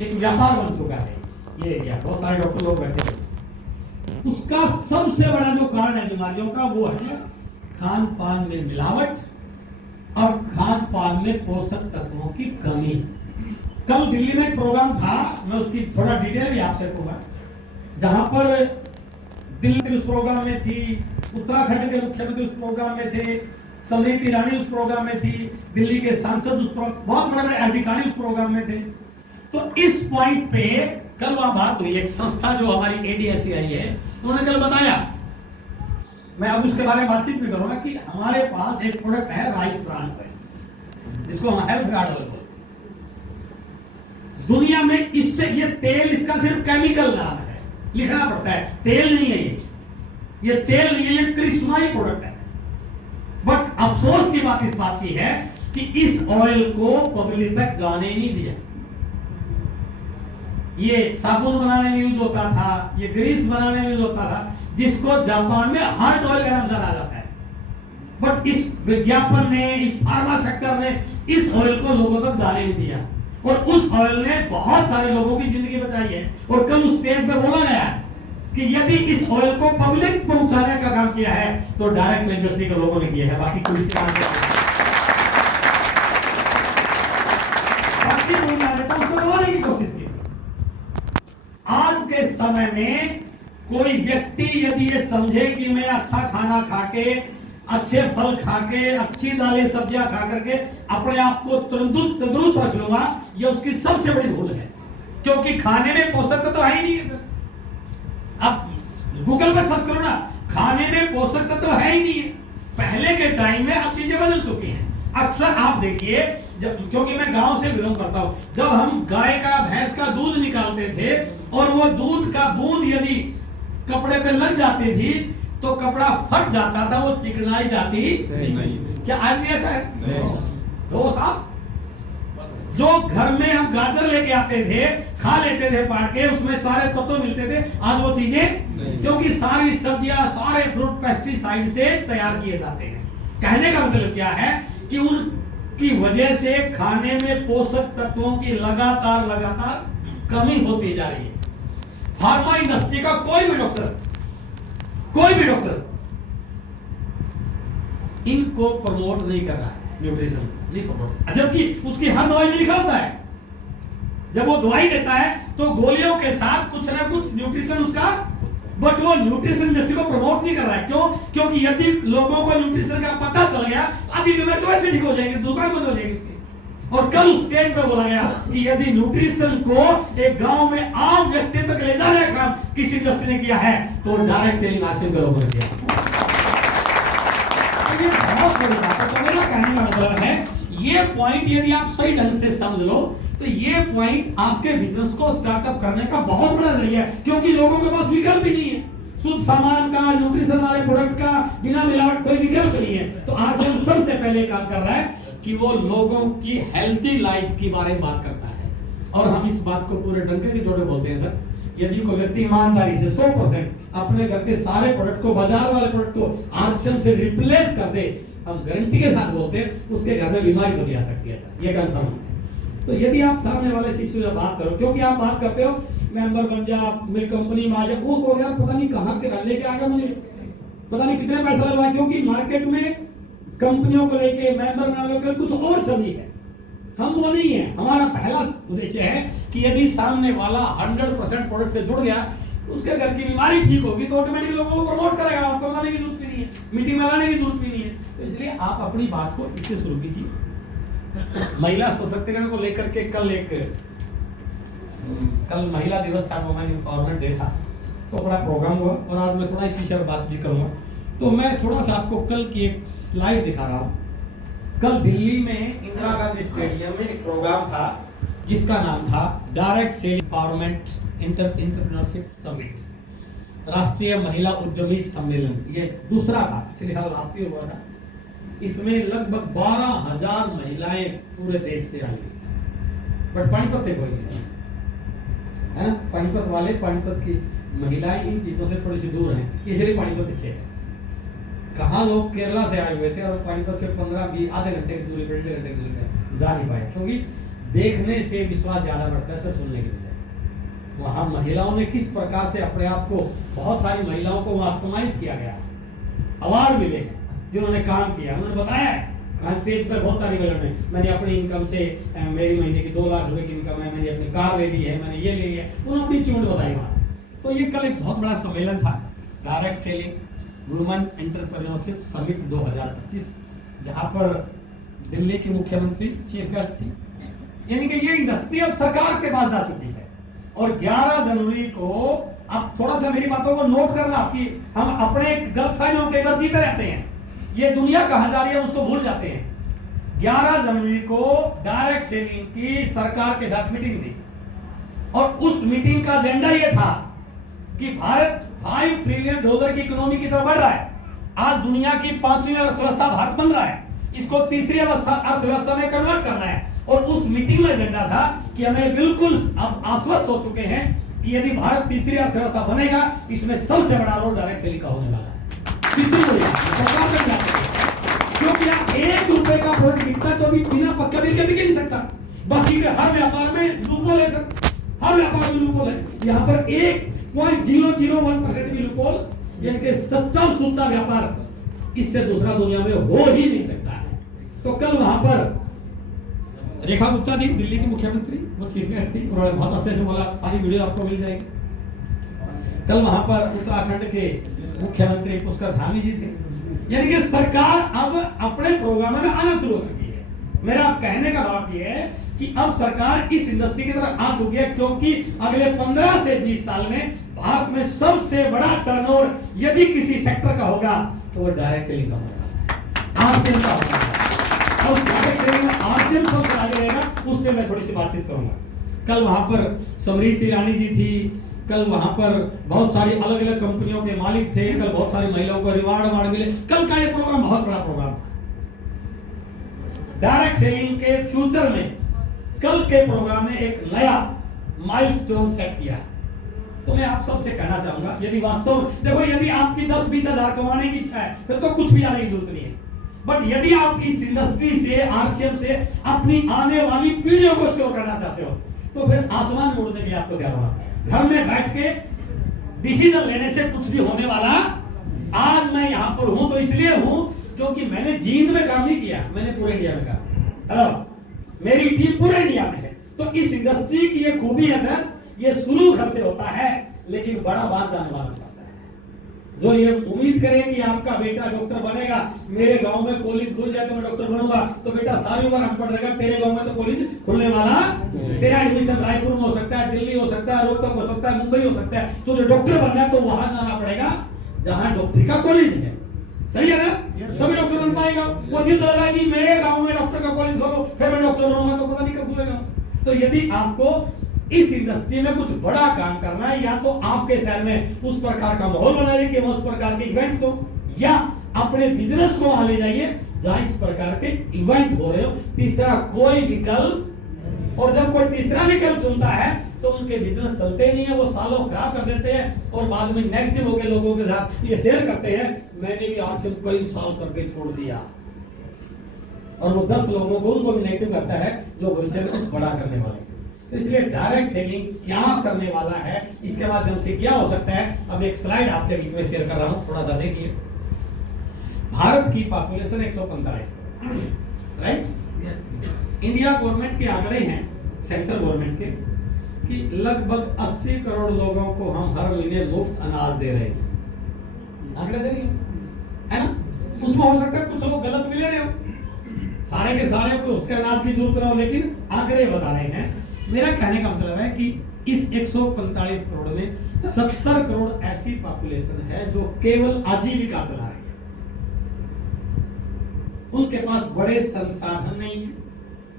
एक व्यापार बन चुका है ये एरिया, बहुत सारे डॉक्टर लोग बैठे हैं। उसका सबसे बड़ा जो कारण है बीमारियों का वो है खान पान में मिलावट और खान पान में पोषक तत्वों की कमी। कल दिल्ली में एक प्रोग्राम था, मैं उसकी थोड़ा डिटेल भी आपसे कहूंगा, जहां पर दिल्ली उस प्रोग्राम में थी, उत्तराखंड के मुख्यमंत्री उस प्रोग्राम में थे, समृति ईरानी उस प्रोग्राम में थी, दिल्ली के सांसद उस बहुत बड़े बड़े अधिकारी उस प्रोग्राम में थे। तो इस पॉइंट पे कल वहां बात हुई, एक संस्था जो हमारी ADSCI है, उन्होंने कल बताया, मैं अब उसके बारे में बातचीत भी करूंगा, कि हमारे पास एक प्रोडक्ट है राइस ब्रांड पे, जिसको हम हेल्थ गार्ड ऑयल बोलते हैं। दुनिया में इससे ये तेल, इसका सिर्फ केमिकल नाम है, लिखना पड़ता है, तेल नहीं है ये तेल नहीं है, ये करिश्माई प्रोडक्ट है। बट अफसोस की बात इस बात की है कि इस ऑयल को पब्लिक तक जाने नहीं दिया। ये साबुन बनाने में यूज होता था, ये ग्रीस बनाने में यूज होता था, जिसको जापान में हार्ट ऑयल का नाम जाना जाता है। बट इस विज्ञापन ने, इस फार्मा सेक्टर ने इस ऑयल को लोगों तक जाने नहीं दिया, और उस ऑयल ने बहुत सारे लोगों की जिंदगी बचाई है। और कल उस स्टेज पे बोला गया कि यदि इस ऑयल को पब्लिक पहुंचाने का काम किया है तो डायरेक्ट से इंडस्ट्री के लोगों ने किया है, बाकी कोई की कोशिश की। आज के समय में कोई व्यक्ति यदि ये समझे कि मैं अच्छा खाना खाके, अच्छे फल खाके, अच्छी दालें सब्जियां खा करके अपने आप को तंदुरुस्त रख लूंगा, ये उसकी सबसे बड़ी भूल है। क्योंकि खाने में पोषक तत्व है ही नहीं है। आप गूगल पर सर्च करो ना, खाने में पोषक तत्व है ही नहीं है। पहले के टाइम में अब चीजें बदल चुकी हैं। अक्सर आप देखिए, जब, क्योंकि मैं गांव से बिलोंग करता हूं, जब हम गाय का, भैंस का दूध निकालते थे और वो दूध का बूंद यदि कपड़े पे लग जाती थी तो कपड़ा फट जाता था, वो चिकनाई जाती नहीं। क्या आज भी ऐसा है? दो साफ। जो घर में हम गाजर लेके आते थे, खा लेते थे पाट के, उसमें सारे तत्व मिलते थे, आज वो चीजें, क्योंकि सारी सब्जियां, सारे फ्रूट पेस्टिसाइड से तैयार किए जाते हैं। कहने का मतलब क्या है कि उनकी वजह से खाने में पोषक तत्वों की लगातार कमी होती जा रही है। फार्मा इंडस्ट्री का कोई भी डॉक्टर इनको प्रमोट नहीं कर रहा है, न्यूट्रिशन नहीं प्रमोट, जबकि उसकी हर दवाई में लिखा होता है। जब वो दवाई देता है तो गोलियों के साथ कुछ ना कुछ न्यूट्रिशन उसका, बट वो न्यूट्रिशन इंडस्ट्री को प्रमोट नहीं कर रहा है। क्यों? क्योंकि यदि लोगों को न्यूट्रिशन का पता चल गया, आधी बीमारी तो वैसे ठीक हो जाएगी, दुकान बंद हो जाएगी इसकी। और कल उस स्टेज पे बोला गया कि यदि न्यूट्रिशन को एक गांव में आम व्यक्ति तक ले जाने का काम किसी इंडस्ट्री ने किया है तो डायरेक्ट सेलिंग नर्सिंग के लोगों ने किया। ये बहुत बड़ी बात है। तो मेरा कहने का मतलब है, ये पॉइंट यदि आप सही ढंग से समझ लो तो ये पॉइंट आपके बिजनेस को स्टार्टअप करने का बहुत बड़ा जरिया है। क्योंकि लोगों के पास विकल्प ही नहीं है, शुद्ध सामान का, न्यूट्रिशन वाले प्रोडक्ट का, बिना मिलावट कोई विकल्प नहीं है। तो आरसीएम सबसे पहले काम कर रहा है कि वो लोगों की हेल्थी लाइफ के बारे में बात करता है। और हम इस बात को पूरे डंके के जोड़े बोलते हैं सर, यदि कोई व्यक्ति ईमानदारी से 100% अपने घर के सारे प्रोडक्ट को, बाजार वाले प्रोडक्ट को आरसीएम से रिप्लेस कर दे, हम गारंटी के साथ बोलते हैं उसके घर में बीमारी तो नहीं आ सकती है सर, ये कंफर्म है। तो यदि आप सामने वाले शिशु से बात करो, क्योंकि आप बात करते हो मेंबर बन जा, मेरी कंपनी में आ जा, वो को यार पता नहीं कहां के लेके आ गया, मुझे पता नहीं कितने पैसा लगवाए। क्योंकि मार्केट में कंपनियों को लेके, मेंबर बनाने के कुछ और छवि है, हम वो नहीं है। हमारा पहला उद्देश्य है कि यदि सामने वाला 100% प्रोडक्ट से जुड़ गया, उसके घर की बीमारी ठीक होगी तो ऑटोमेटिक लोगों को प्रमोट करेगा, आपको बताने की जरूरत भी नहीं है, मीटिंग में लाने की जरूरत भी नहीं है। तो इसलिए आप अपनी बात को इससे शुरू कीजिए। महिला सशक्तिकरण को लेकर के कल महिला दिवस था, वुमेन एम्पावरमेंट डे था, तो बड़ा प्रोग्राम हुआ और आज मैं थोड़ा इस विषय पर बात भी करूंगा। तो मैं थोड़ा सा आपको कल की एक स्लाइड दिखा रहा हूँ। कल दिल्ली में इंदिरा गांधी स्टेडियम में एक प्रोग्राम था जिसका नाम था direct sell empowerment entrepreneurship summit, राष्ट्रीय महिला उद्यमी सम्मेलन। ये दूसरा था, पिछले साल राष्ट्रीय हुआ था। इसमें लगभग 12,000 महिलाएं पूरे देश से आई, बट पानीपत से कोई नहीं है ना। पानीपत वाले, पानीपत की महिलाएं इन चीजों से थोड़ी सी दूर हैं, इसलिए पानीपत पीछे है। कहाँ लोग केरला से आए हुए थे और पानीपत से 15-20 आधे घंटे की दूरी पर जा नहीं पाए, क्योंकि देखने से विश्वास ज्यादा बढ़ता है सिर्फ सुनने के बजाय। वहां महिलाओं ने किस प्रकार से अपने आप को, बहुत सारी महिलाओं को वहां सम्मानित किया गया, अवार्ड मिले जिन्होंने काम किया। उन्होंने बताया है कहा स्टेज पर बहुत सारी महिलाओं ने, मैंने अपनी इनकम से, मेरी महीने की 2 लाख रुपए की इनकम है, मैंने अपनी कार ले ली है, मैंने ये ले लिया है, उन्होंने अपनी अचीवमेंट बताई वहां। तो ये कल एक बहुत बड़ा सम्मेलन था, direct selling women entrepreneurship summit 2025, जहां पर दिल्ली की मुख्यमंत्री चीफ गेस्ट थी। यानी कि ये इंडस्ट्री अब सरकार के पास जा चुकी है। और 11 जनवरी को, आप थोड़ा सा मेरी बातों को नोट करना कि हम अपने गर्लफ्रेंडों के घर जीते रहते हैं, ये दुनिया कहां जा रही है उसको भूल जाते हैं। 11 जनवरी को डायरेक्ट सेलिंग की सरकार के साथ मीटिंग थी और उस मीटिंग का एजेंडा ये था कि भारत $5 ट्रिलियन की इकोनॉमी की तरफ बढ़ रहा है। आज दुनिया की 5वीं अर्थव्यवस्था भारत बन रहा है, इसको तीसरी अर्थव्यवस्था में कन्वर्ट करना है। और उस मीटिंग में एजेंडा था कि हमें बिल्कुल अब आश्वस्त हो चुके हैं कि यदि भारत तीसरी अर्थव्यवस्था बनेगा, इसमें सबसे बड़ा रोल डायरेक्ट सेलिंग का होने वाला है। क्योंकि आप ₹1 का प्रोडक्ट बिकता तो भी बिना पक्का बिल के बिक नहीं सकता। बाकी के हर व्यापार में लूपहोल है सर, हर व्यापार में लूपहोल है। यहाँ पर 1.001% की लूपहोल, यानी कि सच्चा सुच्चा व्यापार इससे दूसरा दुनिया में हो ही नहीं सकता है। तो कल वहां पर रेखा गुप्ता थी, दिल्ली की मुख्यमंत्री, वो चीफ गेस्ट थी, उन्होंने बहुत अच्छे से बोला, सारी वीडियो आपको मिल जाएगी। कल वहां पर उत्तराखंड के मुख्यमंत्री पुष्कर धामी जी थे। यानी कि सरकार अब अपने प्रोग्राम में आना शुरू हो चुकी है। मेरा कहने का भाव ये है कि अब सरकार इस इंडस्ट्री की तरफ आ चुकी है, क्योंकि अगले 15 से 20 साल में भारत में सबसे बड़ा टर्नओवर यदि किसी सेक्टर का होगा तो वो डायरेक्ट सेलिंग का होगा, आरसीएम का होगा। और डायरेक्ट सेलिंग में आरसीएम सबसे आगे रहेगा, उस पर मैं थोड़ी सी बातचीत करूंगा। कल वहां पर समृति ईरानी जी थी, कल वहां पर बहुत सारी अलग अलग कंपनियों के मालिक थे, कल बहुत सारी महिलाओं को रिवार्ड मिले। कल का ये प्रोग्राम बहुत बड़ा प्रोग्राम था डायरेक्ट सेलिंग के फ्यूचर में। कल के प्रोग्राम ने एक नया माइलस्टोन सेट किया। तो मैं आप सबसे कहना चाहूंगा, यदि वास्तव देखो, यदि आपकी 10-20 हजार कमाने की इच्छा है फिर तो कुछ भी आने की जरूरत नहीं है। बट यदि आप इस इंडस्ट्री से, आरसीएम से अपनी आने वाली पीढ़ियों को सिक्योर करना चाहते हो तो फिर आसमान मोड़ने के लिए आपको तैयार होना है। घर में बैठ के डिसीजन लेने से कुछ भी होने वाला। आज मैं यहां पर हूं तो इसलिए हूं क्योंकि मैंने जींद में काम नहीं किया, मैंने पूरे इंडिया में काम। हेलो, मेरी टीम पूरे इंडिया में है। तो इस इंडस्ट्री की ये खूबी है सर, ये शुरू घर से होता है लेकिन बड़ा बात जाने वाला होता है। जो ये उम्मीद करे कि आपका बेटा डॉक्टर बनेगा, मेरे गांव में कॉलेज खुल जाए तो मैं डॉक्टर बनूंगा, तो बेटा सारी उम्र अनपढ़ रहेगा। तेरे गांव में तो कॉलेज खुलने वाला, तेरा एडमिशन रायपुर में हो सकता है, दिल्ली हो सकता है, रोहतक हो सकता है, मुंबई हो सकता है। तो जो डॉक्टर बनना है तो वहां जाना पड़ेगा जहां डॉक्टरी का कॉलेज है। सही है ना? तभी डॉक्टर बन पाएगा। वो जिद लगा कि मेरे गांव में डॉक्टर का कॉलेज खोलो फिर मैं डॉक्टर बनूंगा, तो पता नहीं कब खुलेगा। तो यदि आपको इस इंडस्ट्री में कुछ बड़ा काम करना है, या तो आपके शहर में उस प्रकार का माहौल बनाइए कि उस प्रकार के इवेंट हो, या अपने बिजनेस को वहां ले जाइए जहां इस प्रकार के इवेंट हो रहे हो। तीसरा कोई विकल्प, और जब कोई तीसरा विकल्प चुनता है तो उनके बिजनेस चलते नहीं है, वो सालों खराब कर देते हैं और बाद में नेगेटिव होकर लोगों के साथ ये शेयर करते हैं, मैंने भी आज से कई साल करके छोड़ दिया। और वो 10 लोगों को, उनको भी नेगेटिव करता है जो भविष्य में कुछ बड़ा करने वाले। तो इसलिए डायरेक्ट सेलिंग क्या करने वाला है, इसके माध्यम से क्या हो सकता है, अब एक स्लाइड आपके बीच में शेयर कर रहा हूं, थोड़ा सा देखिए। भारत की population 145 crore, right? India government के आंकड़े हैं, सेंट्रल गवर्नमेंट के, कि लगभग 80 करोड़ लोगों को हम हर महीने मुफ्त अनाज दे रहे हैं। आंकड़े दे रही है ना? उसमें हो सकता है कुछ लोग गलत भी ले रहे हो, सारे के सारे को उसके अनाज की जरूरत ना हो, लेकिन आंकड़े बता रहे हैं। मेरा कहने का मतलब है कि इस 145 करोड़ में 70 करोड़ ऐसी पॉपुलेशन है जो केवल आजीविका चला रही है। उनके पास बड़े संसाधन नहीं है,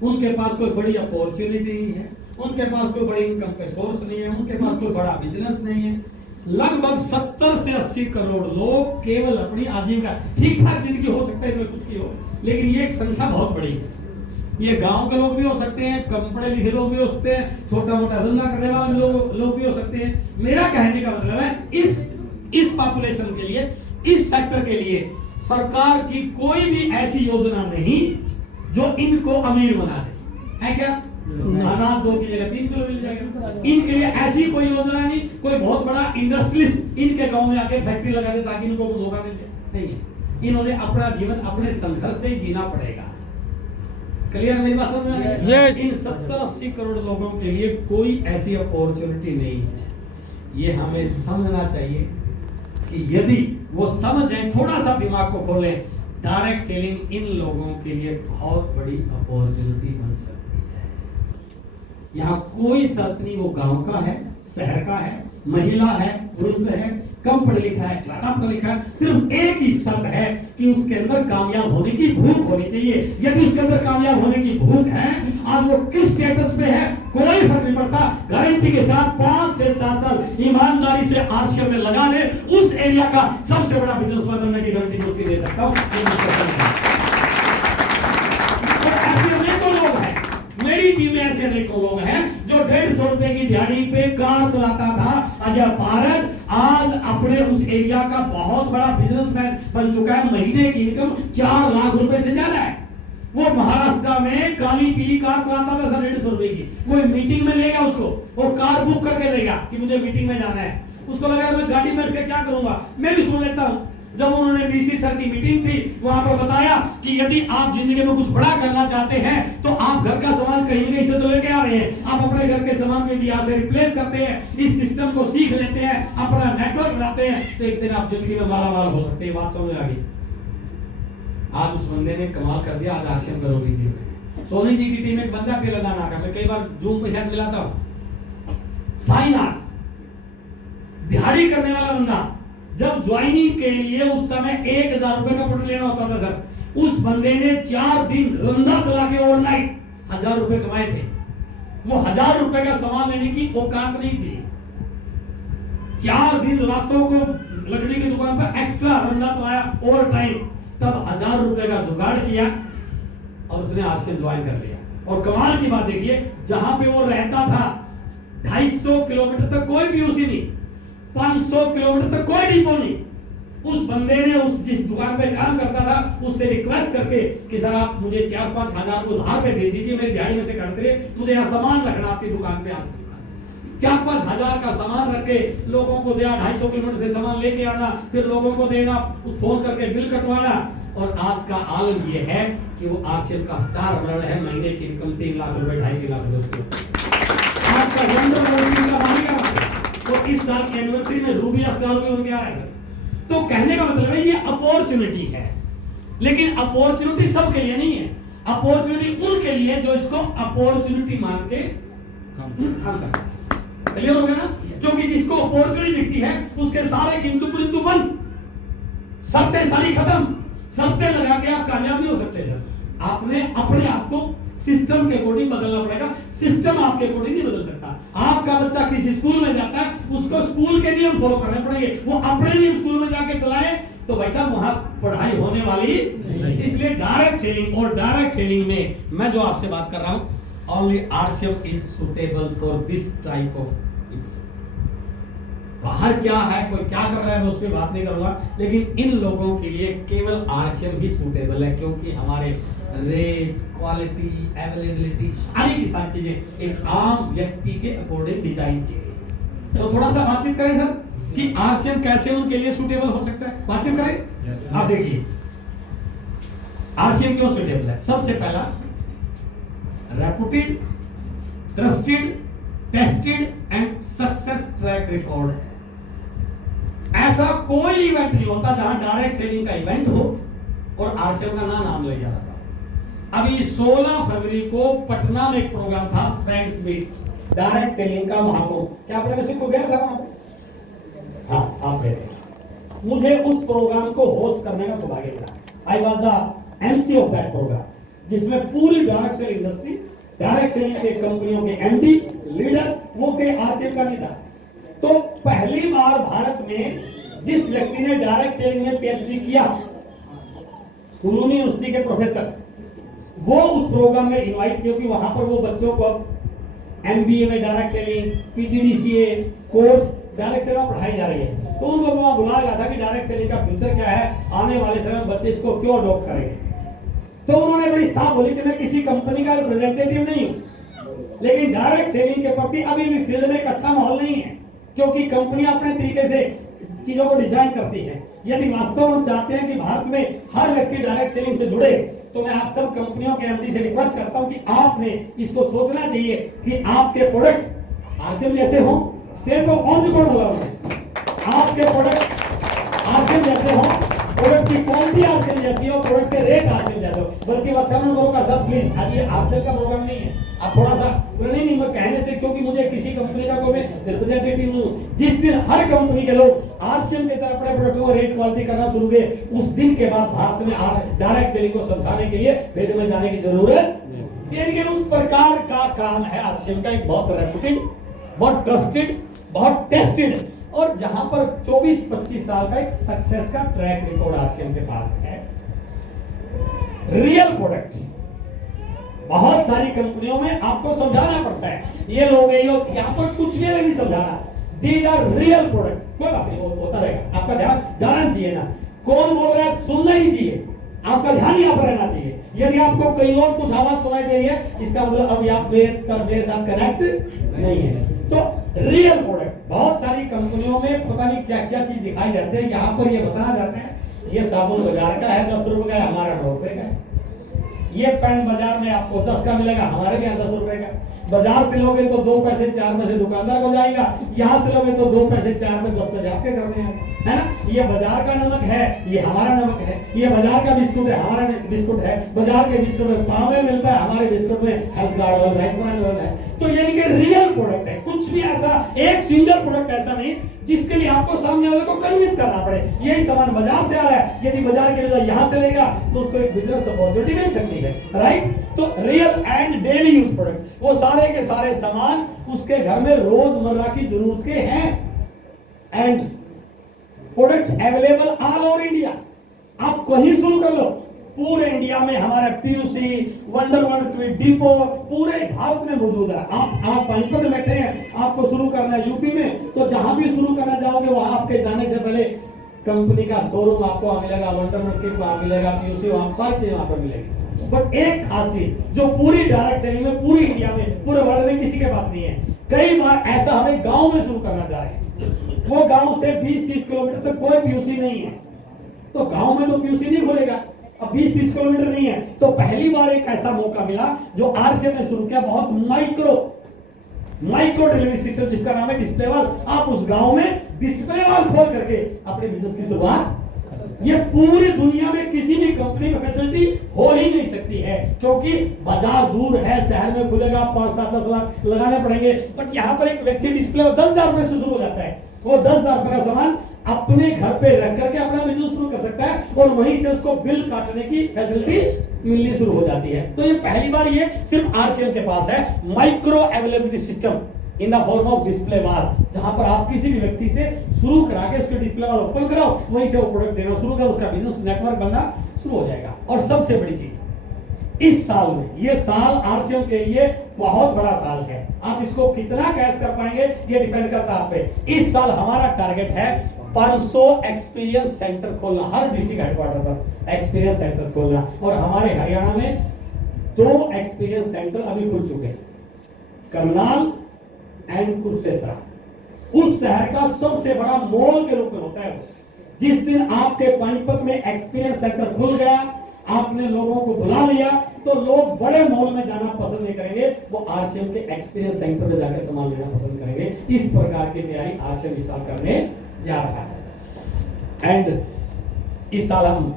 उनके पास कोई बड़ी अपॉर्चुनिटी नहीं है, उनके पास कोई बड़ी इनकम के सोर्स नहीं है, उनके पास कोई बड़ा बिजनेस नहीं है। लगभग 70 से 80 करोड़ लोग केवल अपनी आजीविका, ठीक ठाक जिंदगी हो सकता है कोई कुछ की हो, लेकिन ये एक संख्या बहुत बड़ी है। ये गांव के लोग भी हो सकते हैं, कम पढ़े लिखे लोग भी हो सकते हैं, छोटा मोटा धंधा करने वाले लोग भी हो सकते हैं। मेरा कहने का मतलब है इस पॉपुलेशन के लिए, इस सेक्टर के लिए सरकार की कोई भी ऐसी योजना नहीं जो इनको अमीर बना दे, है क्या? अनाज 2 की जगह 3 किलो मिल जाएगा। इनके लिए ऐसी कोई योजना नहीं, कोई बहुत बड़ा इंडस्ट्रियलिस्ट इनके गांव में आके फैक्ट्री लगा दे ताकि इनको मौका मिल जाए, नहीं। इन्होंने अपना जीवन अपने संघर्ष से ही जीना पड़ेगा। क्लियर मेरी बात समझ में? Yes. इन 70-80 करोड़ लोगों के लिए कोई ऐसी अपॉर्चुनिटी नहीं है। ये हमें समझना चाहिए कि यदि वो समझें, थोड़ा सा दिमाग को खोलें, डायरेक्ट सेलिंग इन लोगों के लिए बहुत बड़ी अपॉर्चुनिटी बन सकती है। यहाँ कोई शर्त नहीं, वो गांव का है, शहर का है, महिला है, पुरुष है, कम पढ़ा लिखा है, ज्यादा पढ़ा लिखा है, सिर्फ एक ही शर्त है कि उसके अंदर कामयाब होने की भूख होनी चाहिए। यदि उसके अंदर कामयाब होने की भूख है, आज वो किस स्टेटस पे है कोई फर्क नहीं पड़ता, गारंटी के साथ 5 से 7 साल ईमानदारी से आरसीएम में लगा ले, उस एरिया का सबसे बड़ा बिजनेसमैन बनने की गारंटी मैं उसकी दे सकता हूँ। ऐसे अनेकों लोग हैं, मेरी टीम में ऐसे अनेकों लोग हैं जो 150 रुपए की दिहाड़ी पे कार चलाता था अजय भारत, आज अपने उस एरिया का बहुत बड़ा बिजनेसमैन बन चुका है। महीने की इनकम 4 लाख रुपए से ज्यादा है। वो महाराष्ट्र में काली पीली कार चलाता था सर 150 रुपए की। कोई मीटिंग में ले गया उसको, वो कार बुक करके ले गया कि मुझे मीटिंग में जाना है। उसको लगा मैं गाड़ी में बैठ के क्या करूंगा, मैं भी सुन लेता हूँ। जब उन्होंने बीसी सर की मीटिंग थी, वहां पर बताया कि यदि आप जिंदगी में कुछ बड़ा करना चाहते हैं तो आप घर का सामान कहीं नहीं से तो लेके आ रहे हैं, आप अपने घर के सामान को यदि यहाँ से रिप्लेस करते हैं, इस सिस्टम को सीख लेते हैं, अपना नेटवर्क बनाते हैं, तो एक दिन आप जिंदगी में मालामाल हो सकते हैं। बात समझ आ गई? आज उस बंदे ने कमाल कर दिया। आज आरसीएम करोगी जी में सोनी जी की टीम में एक बंदा तेलंगाना का, मैं कई बार जूम पे शायद मिला था, साईनाथ, दिहाड़ी करने वाला बंदा। जब ज्वाइनिंग के लिए उस समय 1000 रुपए का पेट्रोल लेना होता था सर, उस बंदे ने 4 दिन रंधा चला के ओवरनाइट 1000 रुपए कमाए थे। वो 1000 रुपए का सामान लेने की औकात नहीं थी। 4 दिन रातों को लकड़ी की दुकान पर एक्स्ट्रा रंधा चलाया ओवर टाइम, तब 1000 रुपए का जुगाड़ किया और उसने आरसीएम ज्वाइन कर लिया। और कमाल की बात देखिए, जहां पे वो रहता था 250 किलोमीटर तक कोई पीयूसी नहीं, 500 किलोमीटर तक कोई डिपो नहीं। उस बंदे ने उस जिस दुकान पे काम करता था उससे रिक्वेस्ट करके कि सर आप मुझे 4-5 हजार को उधार पे दे दीजिए, मेरी दिहाड़ी में से काटते रहे, मुझे यहाँ सामान रखना आपकी दुकान पे। 4-5 हजार का सामान रख के लोगों को दिया, 250 किलोमीटर से सामान लेके आना, फिर लोगों को देना, फोन करके बिल कटवाना। और आज का आलम ये है कि वो आरसीएम का स्टार बनल है, महीने की इनकम 3 लाख रुपए 2.5 लाख रुपए। आज का का मालिक है, तो इस साल की एनिवर्सरी में रूबी अस्पताल में उनके आ रहा है। तो कहने का मतलब है ये अपॉर्चुनिटी है, लेकिन अपॉर्चुनिटी सबके लिए नहीं है। अपॉर्चुनिटी उनके लिए जो इसको अपॉर्चुनिटी मान के काम करते हैं। क्लियर हो गया ना? क्योंकि जिसको अपॉर्चुनिटी दिखती है उसके सारे किंतु परंतु बंद, शर्तें सारी खत्म। शर्तें लगा के आप कामयाब नहीं हो सकते सर। आपने अपने आप को सिस्टम के अकॉर्डिंग बदलना पड़ेगा। सिस्टम आपके अकॉर्डिंग नहीं बदल सकता। आपका बच्चा किसी स्कूल में जाता है, उसको स्कूल के नियम फॉलो करने पड़ेंगे। वो अपने नियम स्कूल में जाके चलाए तो भाई साहब वहां पढ़ाई होने वाली। इसलिए डायरेक्ट सेलिंग, और डायरेक्ट सेलिंग में मैं जो आपसे बात कर रहा हूं, only RCM is suitable for this type of. बाहर क्या है, कोई क्या कर रहा है, मैं उस पर बात नहीं करूंगा, लेकिन इन लोगों के लिए केवल आरसीएम ही सूटेबल है, क्योंकि हमारे रेट, क्वालिटी, अवेलेबिलिटी, सारी की सारी चीजें एक आम व्यक्ति के अकॉर्डिंग डिजाइन की गई। तो थोड़ा सा बातचीत करें सर कि आरसीएम कैसे उनके लिए सूटेबल हो सकता है। बातचीत करें। आप देखिए आरसीएम क्यों सूटेबल है। सबसे पहला, reputed, trusted, tested and success track record है। ऐसा कोई इवेंट नहीं होता जहां डायरेक्ट सेलिंग का इवेंट हो और आरसीएम का नाम ले जाता था। अभी 16 फरवरी को पटना में एक प्रोग्राम था, फ्रेंड्स मीट, डायरेक्ट सेलिंग का महाकुंभ। क्या आपने किसी को गया था वहां पे? हाँ, आप गए थे। मुझे उस प्रोग्राम को होस्ट करने का सौभाग्य मिला। I was the MC of that programme, जिसमें पूरी direct selling industry, direct selling के कंपनियों के एमडी, लीडर, वो के आरसीएम का नहीं था। तो पहली बार भारत में जिस व्यक्ति ने डायरेक्ट सेलिंग में पीएचडी किया, सुलूनी यूनिवर्सिटी के प्रोफेसर, वो उस प्रोग्राम में इनवाइट, क्योंकि वहां पर वो बच्चों को एमबीए में direct selling, PGDCA course direct selling पढ़ाई जा रही है। तो उनको वहां बुलाया गया था कि डायरेक्ट सेलिंग का फ्यूचर क्या है, आने वाले समय में बच्चे इसको क्यों अडॉप्ट करेंगे। तो उन्होंने बड़ी साफ बोली कि मैं किसी कंपनी का रिप्रेजेंटेटिव नहीं हूं, लेकिन डायरेक्ट सेलिंग के प्रति अभी भी फील्ड में एक अच्छा माहौल नहीं है, क्योंकि कंपनियां अपने तरीके से चीजों को डिजाइन करती है। यदि वास्तव में चाहते हैं कि भारत में हर व्यक्ति डायरेक्ट सेलिंग से जुड़े, तो मैं आप सब कंपनियों के एमडी से रिक्वेस्ट करता हूं कि आपने इसको सोचना चाहिए कि आपके प्रोडक्ट आरसीएम जैसे हो। स्टेज को ऑन रिकॉर्ड बोला आपके प्रोडक्ट आरसीएम जैसे हो, प्रोडक्ट की क्वालिटी आरसीएम जैसी हो, प्रोडक्ट के रेट आरसीएम जैसे हो। बल्कि वत्सवन लोगों का सब प्लीज, आज ये आरसीएम का प्रोग्राम नहीं है, आप थोड़ा सा नहीं मैं कहने से, क्योंकि मुझे किसी कंपनी का कोई रिप्रेजेंटेटिव हूं, जिस दिन हर कंपनी के लोग आरसीएम की तरफ अपने प्रोडक्ट को रेट क्वालिटी करना शुरू किए, उस दिन के बाद भारत में डायरेक्ट सेलिंग को समझाने के लिए फील्ड में जाने की जरूरत नहीं। उस प्रकार का काम है आरसीएम का, एक बहुत रेपुटेड, बहुत ट्रस्टेड, बहुत टेस्टेड, और जहां पर 24-25 साल का एक सक्सेस का ट्रैक रिकॉर्ड आरसीएम के पास है। रियल प्रोडक्ट बहुत सारी कंपनियों में आपको समझाना पड़ता है, ये लोग यहाँ पर कुछ भी नहीं समझाना, दीज आर रियल प्रोडक्ट। कोई बात नहीं, होता रहेगा, आपका ध्यान जाना चाहिए ना, कौन बोल रहा है सुनना ही चाहिए, आपका ध्यान यहाँ पर रहना चाहिए। यदि आपको कहीं और कुछ आवाज सुनाई दे रही है, इसका मतलब अभी आप मेरे साथ कनेक्ट नहीं है। तो रियल प्रोडक्ट, बहुत सारी कंपनियों में पता नहीं क्या क्या चीज दिखाई जाती है, यहाँ पर ये बताया जाता है ये साबुन बाजार का है 10 रुपए का, हमारा 9 रुपए का है। ये पेन बाजार में आपको 10 का मिलेगा, हमारे भी 10 रुपए का। बाजार से लोगे तो 2 पैसे 4 पैसे दुकानदार को जाएगा, यहाँ से लोगे तो 2 पैसे 4 में 10 पैसे आपके घर में है ना। ये बाजार का नमक है, ये हमारा नमक है, ये बाजार का बिस्कुट है, हमारा बिस्कुट है। बाजार के बिस्कुट में पाव में मिलता है, हमारे बिस्कुट में हेल्थ कार्ड और राइस ब्रांड है। तो यानी कि रियल प्रोडक्ट है, कुछ भी ऐसा एक सिंगल प्रोडक्ट ऐसा नहीं जिसके लिए आपको सामने वाले को कन्विंस करना पड़े। यही सामान बाजार से आ रहा है, यदि बाजार के बजाय यहाँ से लेगा तो उसको एक बिजनेस अपॉर्चुनिटी मिल सकती है, राइट। तो real and daily use product, वो सारे के सारे सामान उसके घर में रोजमर्रा की जरूरत के हैं, and products available all over India. आप कहीं शुरू कर लो, पूरे इंडिया में हमारा पीयूसी, वंडर वर्ल्ड डिपो पूरे भारत में मौजूद है। आप पानीपत में बैठे हैं, आपको शुरू करना है यूपी में, तो जहां भी शुरू करना चाहोगे वहां आपके जाने से पहले कंपनी का शोरूम आपको वहां मिलेगा, वंडर वर्ल्ड वहां मिलेगा, पीयूसी वहां सारी चीजें वहां पर मिलेगी। बट एक खास चीज जो पूरी डायरेक्ट सेलिंग में पूरी इंडिया में पूरे वर्ल्ड में किसी के पास नहीं है, कई बार ऐसा हमें गांव में शुरू करना चाह रहे हैं, वो गांव से 20-30 किलोमीटर तक कोई पीयूसी नहीं है, तो गांव में तो पीयूसी नहीं खुलेगा। अब 20-30 किलोमीटर नहीं है, तो पहली बार एक ऐसा मौका मिला जो आरसीएम ने शुरू किया, बहुत माइक्रो डिलीवरी सिस्टम जिसका नाम है डिस्प्लेवाल। आप उस गांव में डिस्प्लेवाल खोल करके अपने बिजनेस की शुरुआत, ये पूरी दुनिया में किसी भी कंपनी में फैसिलिटी हो ही नहीं सकती है, क्योंकि बाजार दूर है, शहर में खुलेगा 5-7-10 लाख लगाने पड़ेंगे। बट यहाँ पर एक व्यक्ति डिस्प्ले 10,000 रुपए से शुरू हो जाता है, वो 10,000 रुपए का सामान अपने घर पे रख करके अपना बिजनेस शुरू कर सकता है, और वहीं से उसको बिल काटने की फैसिलिटी मिलनी शुरू हो जाती है। तो ये पहली बार ये सिर्फ आरसीएम के पास है, micro availability system in the form of display वाल, जहां पर आप किसी भी व्यक्ति से शुरू करा के उसके डिस्प्ले वाल ओपन कराओ, वहीं से वो प्रोडक्ट देना शुरू करो, उसका बिजनेस नेटवर्क बनना शुरू हो जाएगा। और सबसे बड़ी चीज इस साल में, ये साल आरसीएम के लिए बहुत बड़ा साल है, आप इसको कितना कैश कर पाएंगे ये डिपेंड करता है आप पे। इस साल हमारा टारगेट है 500 एक्सपीरियंस सेंटर खोलना, हर डिस्ट्रिक्ट हेडक्वार्टर पर एक्सपीरियंस सेंटर खोलना, और हमारे हरियाणा में 2 एक्सपीरियंस सेंटर अभी खुल चुके हैं, करनाल एंड कुरुक्षेत्र। उस शहर का सबसे बड़ा मॉल के रूप में होता है। जिस दिन आपके पानीपत में एक्सपीरियंस सेंटर खुल गया, आपने लोगों को बुला लिया, तो लोग बड़े मॉल में जाना पसंद नहीं करेंगे, वो आरसीएम के एक्सपीरियंस सेंटर में जाकर सामान लेना पसंद करेंगे। इस प्रकार की तैयारी आरसीएम इस साल करने जा रहा है। एंड इस साल हम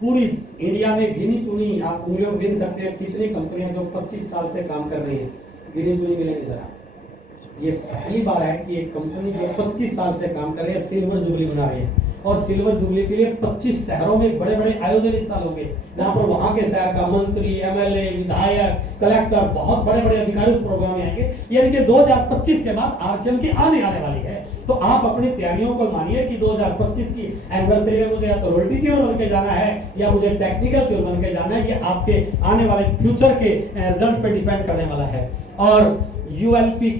पूरी इंडिया में गिनी चुनी, आप उंगलियों गिन सकते हैं कितनी कंपनियां जो 25 साल से काम कर रही हैं, गिनी चुनी मिलेगी जरा। ये पहली बार है कि एक कंपनी जो 25 साल से काम कर रही है सिल्वर जुबली बना रही है, और सिल्वर जुबली के लिए 25 शहरों में बड़े बड़े आयोजन इस साल होंगे, जहां पर वहां के शहर का मंत्री, एमएलए, विधायक, कलेक्टर, बहुत बड़े बड़े अधिकारी उस प्रोग्राम में आएंगे। यानी कि 2025 के बाद आरसीएम की आने वाली है, तो आप अपनी तैयारियों को मानिए कि 2025 की एनिवर्सरी में मुझे या तो रॉयल्टी चेयर बन के जाना है या मुझे टेक्निकल चेयर बन के जाना है। ये आपके आने वाले फ्यूचर के रिजल्ट पे डिपेंड करने वाला है। और यूएलपी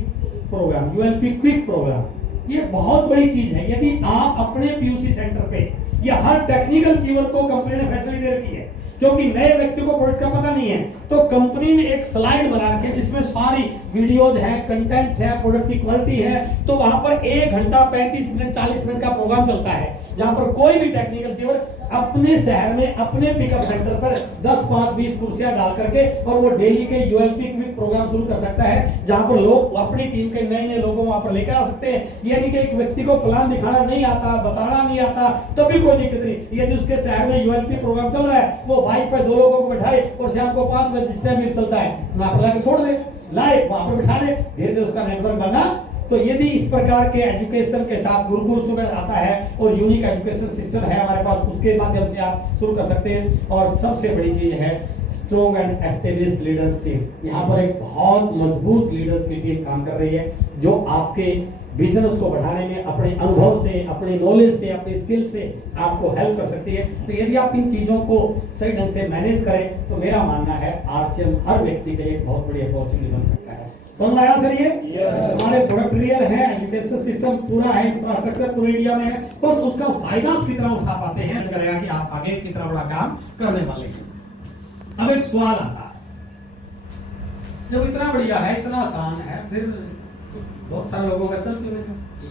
प्रोग्राम, यूएलपी क्विक प्रोग्राम, ये बहुत बड़ी चीज है। यदि आप अपने पीयूसी सेंटर पे, ये हर टेक्निकल चीजों को कंपनी ने फैसिलिटी दे रखी है, क्योंकि नए व्यक्ति को प्रोडक्ट का पता नहीं है। तो कंपनी ने एक स्लाइड बना रखी है जिसमें सारी वीडियोज है, कंटेंट है, प्रोडक्ट की क्वालिटी है। तो वहां पर 1 घंटा 35 मिनट 40 मिनट का प्रोग्राम चलता है, जहां पर कोई भी टेक्निकल चीवर अपने शहर में अपने पिकअप सेंटर पर 10, 5, 20 कुर्सियां डाल करके और वो डेली के यूएलपी क्विक प्रोग्राम शुरू कर सकता है, जहां पर लोग अपनी टीम के नए नए लोगों वहां पर लेकर आ सकते हैं। यानी कि एक व्यक्ति को प्लान दिखाना नहीं आता, बताना नहीं आता, तभी कोई दिक्कत नहीं। यदि उसके शहर में यूएलपी प्रोग्राम चल रहा है, वो बाइक पर 2 लोगों को बैठाए और शाम को 5 बजे सिस्टम चलता है, वहां पर लाके छोड़ दे, लाए वहां पर बैठा दे, धीरे धीरे उसका नेटवर्क बना। तो यदि इस प्रकार के एजुकेशन के साथ गुरुकुल सुबह आता है और यूनिक एजुकेशन सिस्टम है हमारे पास, उसके माध्यम से आप शुरू कर सकते हैं। और सबसे बड़ी चीज है strong and established leaders team. यहाँ पर एक बहुत मजबूत लीडर्स की टीम काम कर रही है, जो आपके बिजनेस को बढ़ाने में अपने अनुभव से, अपने नॉलेज से, अपने स्किल से आपको हेल्प कर सकती है। तो यदि आप इन चीजों को सही ढंग से मैनेज करें तो मेरा मानना है आरसीएम हर व्यक्ति के लिए एक बहुत बड़ी अपॉर्चुनिटी बन सकता है। समझ आया सर? ये हमारे प्रोडक्ट क्लियर है, एजुकेशन सिस्टम पूरा है, इंफ्रास्ट्रक्चर पूरे इंडिया में है, बस उसका फायदा आप कितना उठा पाते हैं करेगा कि आप आगे कितना बड़ा काम करने वाले हैं। अब एक सवाल आता है, जब इतना बढ़िया है, इतना आसान है, फिर बहुत सारे लोगों का चल क्यों नहीं?